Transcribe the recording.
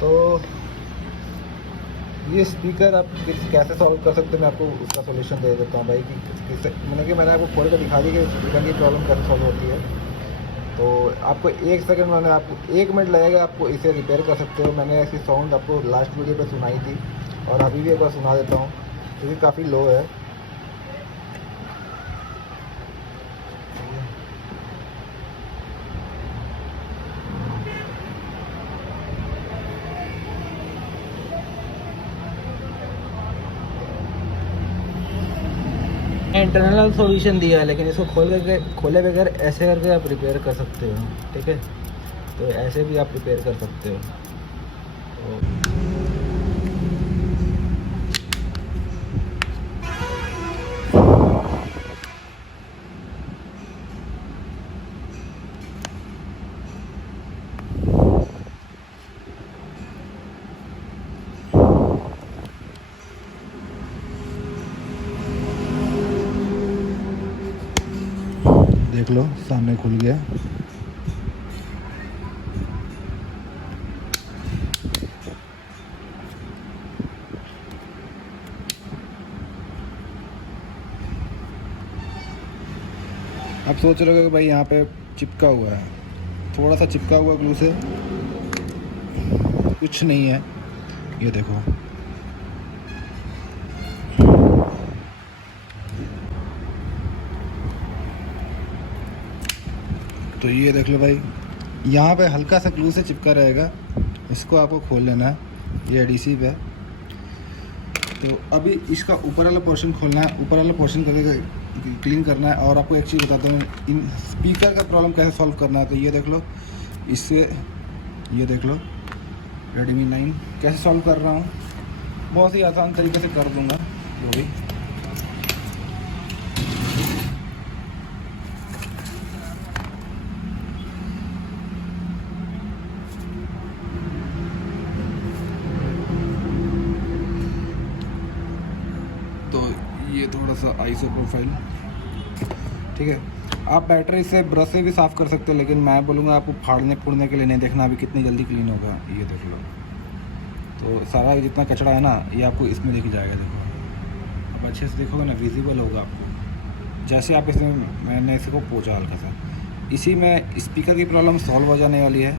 तो ये स्पीकर आप कैसे सॉल्व कर सकते हैं, मैं आपको उसका सॉल्यूशन दे देता हूँ भाई कि मैंने आपको खोल कर दिखा दी कि स्पीकर की प्रॉब्लम कैसे सॉल्व होती है। तो आपको 1 सेकंड मैंने आपको 1 मिनट लगेगा, आपको इसे रिपेयर कर सकते हो। मैंने ऐसी साउंड आपको लास्ट वीडियो पे सुनाई थी और अभी भी एक बार सुना देता हूँ क्योंकि काफ़ी लो है। इंटरनल सॉल्यूशन दिया है, लेकिन इसको खोले बगैर ऐसे करके आप रिपेयर कर सकते हो। ठीक है, तो ऐसे भी आप रिपेयर कर सकते हो। तो देख लो, सामने खुल गया। आप सोच रहे हो कि भाई यहाँ पे चिपका हुआ है, थोड़ा सा चिपका हुआ ग्लू से कुछ नहीं है। ये देखो, तो ये देख लो भाई, यहाँ पे हल्का सा ग्लू से चिपका रहेगा, इसको आपको खोल लेना है। ये एडहेसिव है। तो अभी इसका ऊपर वाला पोर्शन खोलना है, ऊपर वाला पोर्शन करके क्लीन करना है। और आपको एक चीज़ बताता हूँ, इन स्पीकर का प्रॉब्लम कैसे सॉल्व करना है। तो ये देख लो, इससे ये देख लो रेडमी 9 कैसे सॉल्व कर रहा हूँ, बहुत ही आसान तरीके से कर दूँगा वो भी। तो ये थोड़ा सा आईसो प्रोफाइल, ठीक है। आप बैटरी से ब्रश से भी साफ़ कर सकते हो, लेकिन मैं बोलूँगा आपको फाड़ने फूड़ने के लिए नहीं देखना अभी कितनी जल्दी क्लीन होगा। ये देख लो, तो सारा जितना कचरा है ना, ये आपको इसमें दिख जाएगा। देखो, अब अच्छे से देखोगे ना, विजिबल होगा आपको। जैसे आप इसमें मैंने इसको पोंछा हल्का सा, इसी में स्पीकर की प्रॉब्लम सॉल्व हो जाने वाली है।